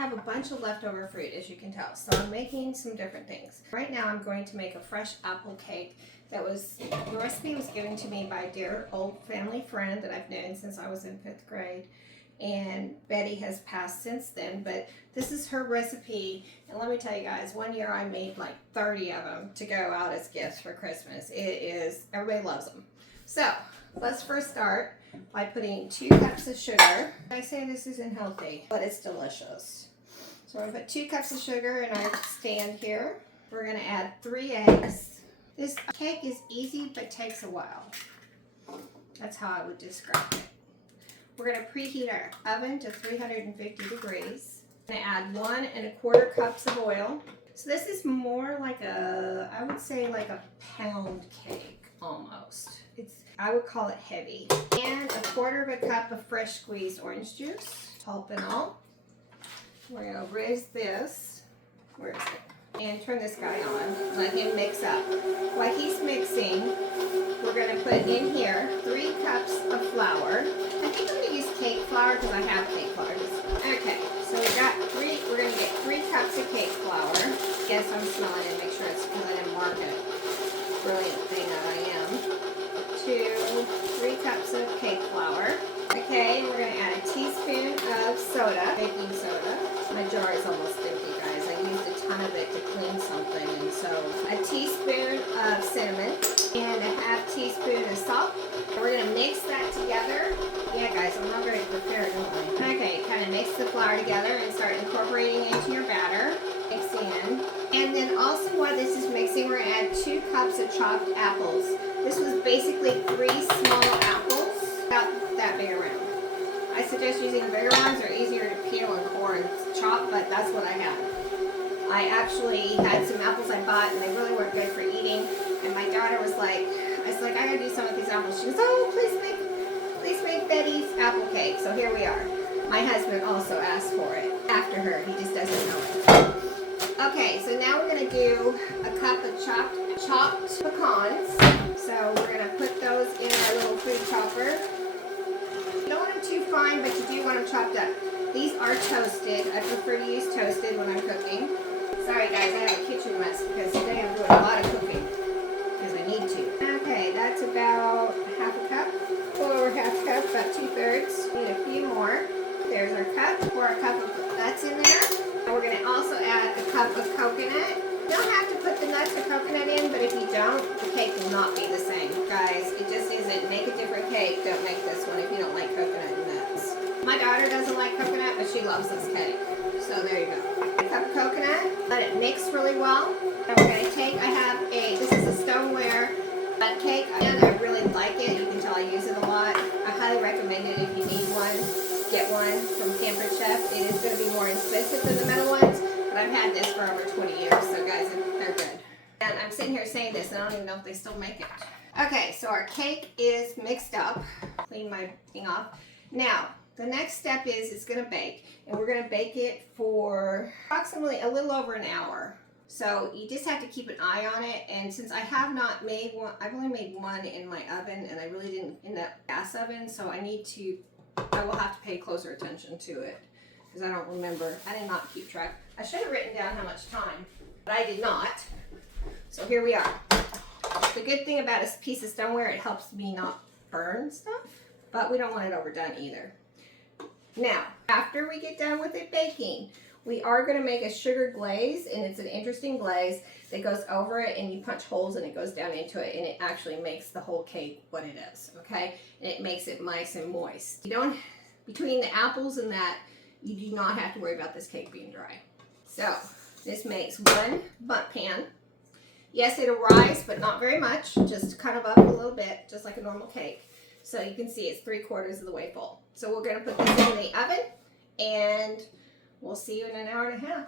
have a bunch of leftover fruit, as you can tell, so I'm making some different things. Right now I'm going to make a fresh apple cake. The recipe was given to me by a dear old family friend that I've known since I was in 5th grade. And Betty has passed since then, but this is her recipe. And let me tell you guys, one year I made like 30 of them to go out as gifts for Christmas. Everybody loves them. So let's first start by putting 2 cups of sugar. I say this isn't healthy, but it's delicious. So I'm gonna put 2 cups of sugar in our stand here. We're gonna add 3 eggs. This cake is easy, but takes a while. That's how I would describe it. We're going to preheat our oven to 350 degrees. I'm going to add 1 1/4 cups of oil. So this is more like I would say like a pound cake almost. I would call it heavy. And 1/4 cup of fresh squeezed orange juice, pulp and all. We're going to raise this. Where is it? And turn this guy on. Let him mix up. While he's mixing, we're going to put in here 3 cups of flour. I think I'm going to use cake flour because I have cake flour. Okay, so we're going to get 3 cups of cake flour. Yes, I'm smelling it. Make sure it's because I didn't mark it. Brilliant thing that I am. 3 cups of cake flour. Okay, we're going to add a teaspoon of soda, baking soda. My jar is almost empty, guys. I used a ton of it to clean something, and so a teaspoon of cinnamon and a 1/2 teaspoon of salt. We're going to mix that together. Yeah, guys, I'm not very prepared, don't I? Okay, kind of mix the flour together and start incorporating into your batter. Mix in. And then also while this is mixing, we're going to add 2 cups of chopped apples. This was basically 3 small apples, about that big around. I suggest using bigger ones. They're easier to peel and core and chop, but that's what I had. I actually had some apples I bought, and they really weren't good for eating. And my daughter was like, I was like, I gotta do some of these apples. She goes, oh, please make Betty's apple cake. So here we are. My husband also asked for it after her. He just doesn't know it. Okay, so now we're gonna do a cup of chopped pecans. So we're gonna put those in our little food chopper. You don't want them too fine, but you do want them chopped up. These are toasted. I prefer to use toasted when I'm cooking. Sorry guys, I have a kitchen mess because today I'm doing a lot of cooking because I need to. Okay, that's about 1/2 cup. A little over 1/2 cup, about 2/3. Need a few more. There's our cup. Pour a cup of nuts in there. And we're going to also add a cup of coconut. You don't have to put the nuts or coconut in, but if you don't, the cake will not be the same. Guys, it just isn't. Make a different cake. Don't make this one if you don't like coconut and nuts. My daughter doesn't like coconut, but she loves this cake. So there you go. A cup of coconut. Let it mix really well. And we're going to take, this is a stoneware butt cake. And I really like it. You can tell I use it a lot. I highly recommend it if you need one. Get one from Pampered Chef. It is going to be more expensive than the metal ones, but I've had this for over 20 years, so guys, they're good. And I'm sitting here saying this, and I don't even know if they still make it. Okay, so our cake is mixed up. Clean my thing off. Now, the next step is it's going to bake, and we're going to bake it for approximately a little over an hour. So you just have to keep an eye on it, and since I have not made one, I've only made one in my oven, and I really didn't in the gas oven, so I will have to pay closer attention to it because I don't remember. I did not keep track. I should have written down how much time, but I did not. So here we are. The good thing about a piece of stoneware, it helps me not burn stuff, but we don't want it overdone either. Now, after we get done with it baking, we are going to make a sugar glaze, and it's an interesting glaze that goes over it, and you punch holes and it goes down into it, and it actually makes the whole cake what it is, okay? And it makes it nice and moist. Between the apples and that, you do not have to worry about this cake being dry. So, this makes 1 bundt pan. Yes, it'll rise, but not very much, just kind of up a little bit, just like a normal cake. So you can see it's 3/4 of the way full. So we're going to put this in the oven, and we'll see you in an hour and a half.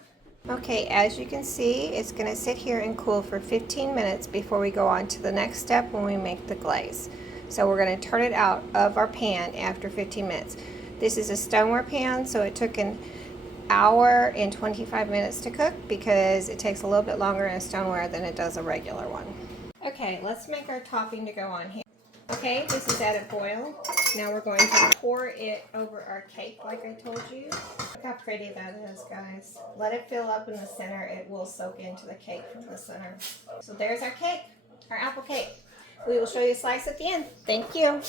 Okay, as you can see, it's going to sit here and cool for 15 minutes before we go on to the next step when we make the glaze. So we're going to turn it out of our pan after 15 minutes. This is a stoneware pan, so it took an hour and 25 minutes to cook because it takes a little bit longer in a stoneware than it does a regular one. Okay, let's make our topping to go on here. Okay, this is at a boil. Now we're going to pour it over our cake like I told you. Look how pretty that is, guys. Let it fill up in the center. It will soak into the cake from the center. So there's our cake, our apple cake. We will show you a slice at the end. Thank you.